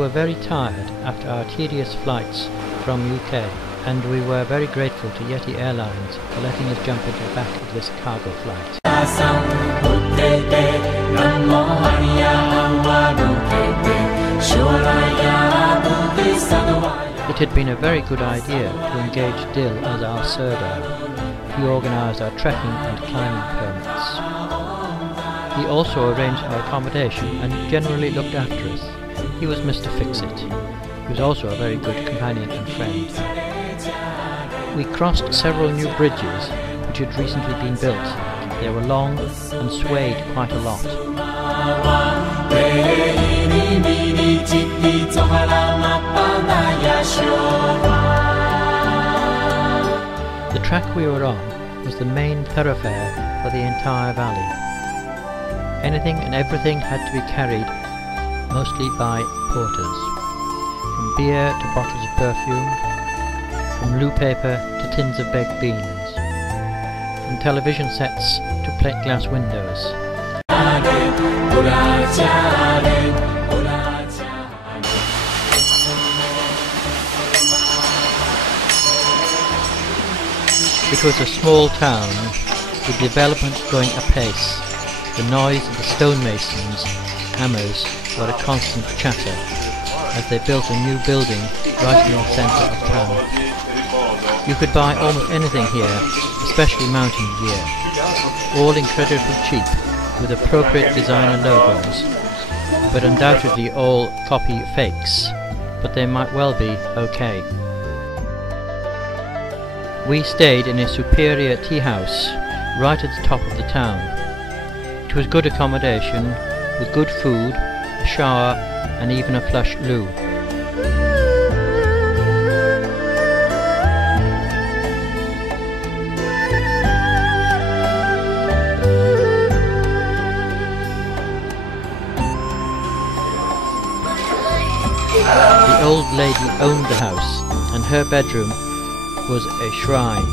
were very tired after our tedious flights from UK, and we were very grateful to Yeti Airlines for letting us jump into the back of this cargo flight. It had been a very good idea to engage Dil as our servo. He organised our trekking and climbing permits. He also arranged our accommodation and generally looked after us. He was Mr. Fix-It. He was also a very good companion and friend. We crossed several new bridges which had recently been built. They were long and swayed quite a lot. The track we were on was the main thoroughfare for the entire valley. Anything and everything had to be carried, mostly by porters. From beer to bottles of perfume, from loo paper to tins of baked beans, from television sets to plate glass windows. It was a small town, with development going apace. The noise of the stonemasons' hammers were a constant chatter, as they built a new building right in the centre of town. You could buy almost anything here, especially mountain gear, all incredibly cheap, with appropriate designer logos, but undoubtedly all copy fakes, but they might well be okay. We stayed in a superior tea house right at the top of the town. It was good accommodation, with good food, a shower and even a flush loo. The old lady owned the house, and her bedroom was a shrine.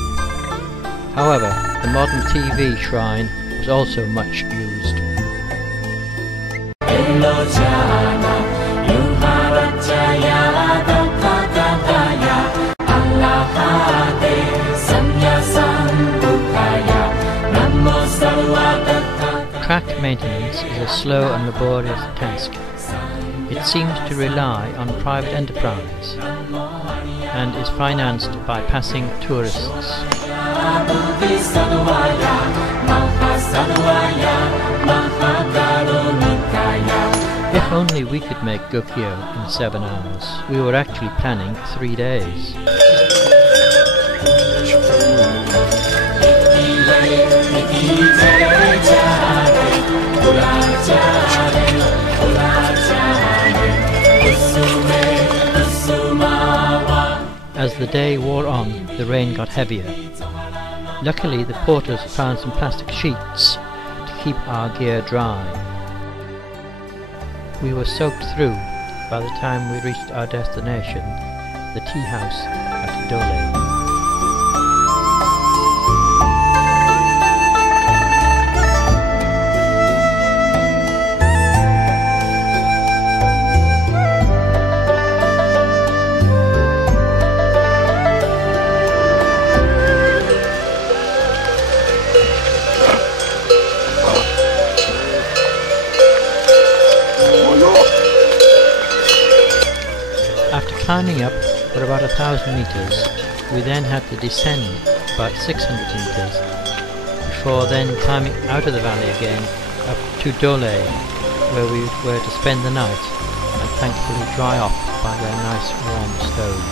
However, the modern TV shrine was also much used. Track maintenance is a slow and laborious task. It seems to rely on private enterprise and is financed by passing tourists. If only we could make Gokyo in 7 hours. We were actually planning 3 days. As the day wore on, the rain got heavier. Luckily, the porters found some plastic sheets to keep our gear dry. We were soaked through by the time we reached our destination, the tea house at Dole. Climbing up for about 1,000 meters, we then had to descend about 600 meters before then climbing out of the valley again up to Dole, where we were to spend the night and thankfully dry off by their nice warm stove.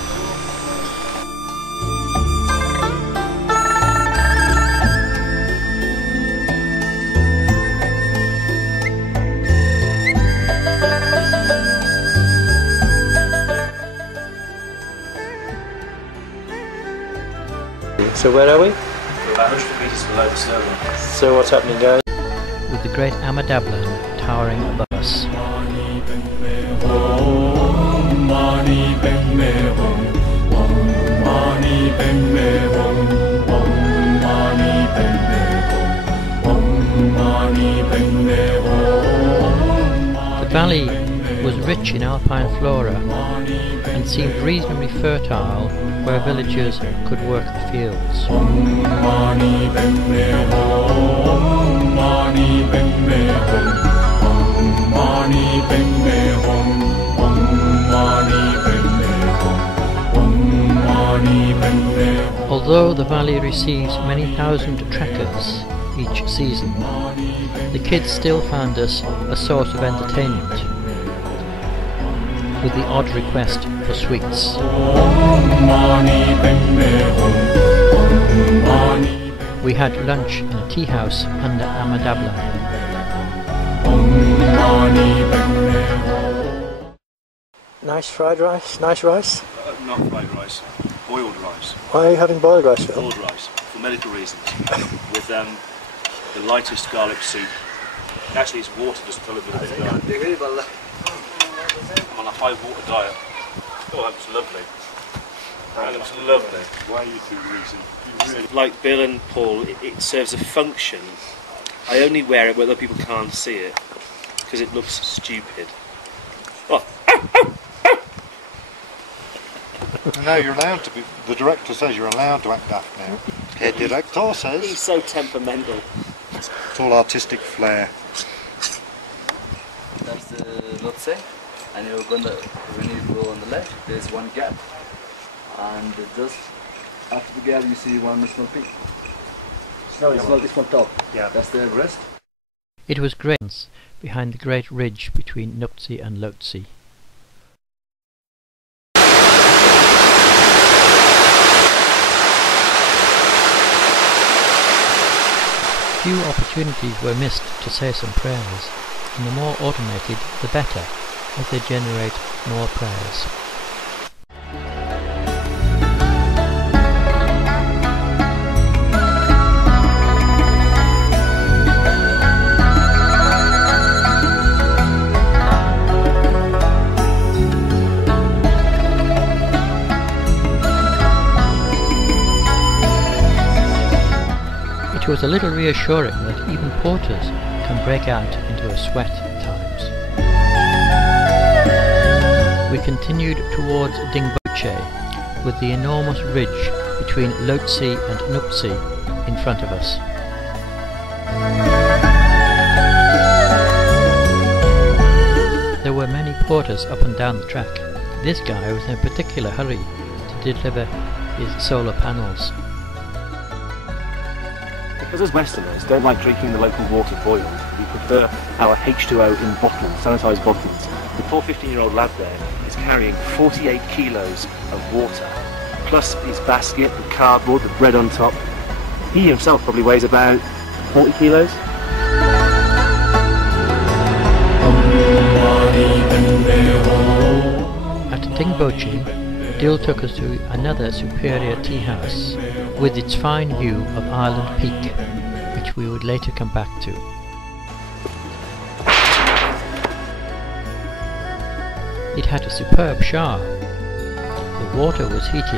So where are we? We're about 100 metres below the snow line. So what's happening, guys? With the great Amadablan towering above us. The valley was rich in alpine flora and seemed reasonably fertile where villagers could work the fields. Although the valley receives many thousand trekkers each season, the kids still found us a source of entertainment, with the odd request for sweets. We had lunch in a tea house under Amadabla. Nice fried rice? Nice rice? Not fried rice, boiled rice. Why are you having boiled rice? Boiled rice, for medical reasons. With the lightest garlic soup. Actually it's water just full of a bit of garlic. I'm on a high water diet. Oh, that was lovely. That was lovely. Why are you two reason? Really Like Bill and Paul, it serves a function. I only wear it where other people can't see it, because it looks stupid. Oh. No, you're allowed to be. The director says you're allowed to act daft now. The director He's says so temperamental. it's all artistic flair. That's the Lotse, and you're gonna, when you go on the left, there's one gap, and just after the gap you see one small peak. No, it's not this one top. Yeah. That's the Everest. It was great behind the great ridge between Nuptse and Lhotse. Few opportunities were missed to say some prayers, and the more automated the better, as they generate more prayers. It was a little reassuring that even porters can break out into a sweat at times. We continued towards Dingboche, with the enormous ridge between Lhotse and Nuptse in front of us. There were many porters up and down the track. This guy was in a particular hurry to deliver his solar panels. Because as Westerners don't like drinking the local water boiled, we prefer our H2O in bottles, sanitised bottles. The poor 15-year-old lad there is carrying 48 kilos of water, plus his basket, the cardboard, the bread on top. He himself probably weighs about 40 kilos. At Dingboche, Dole took us to another superior tea house, with its fine view of Island Peak, which we would later come back to. It had a superb shower. The water was heated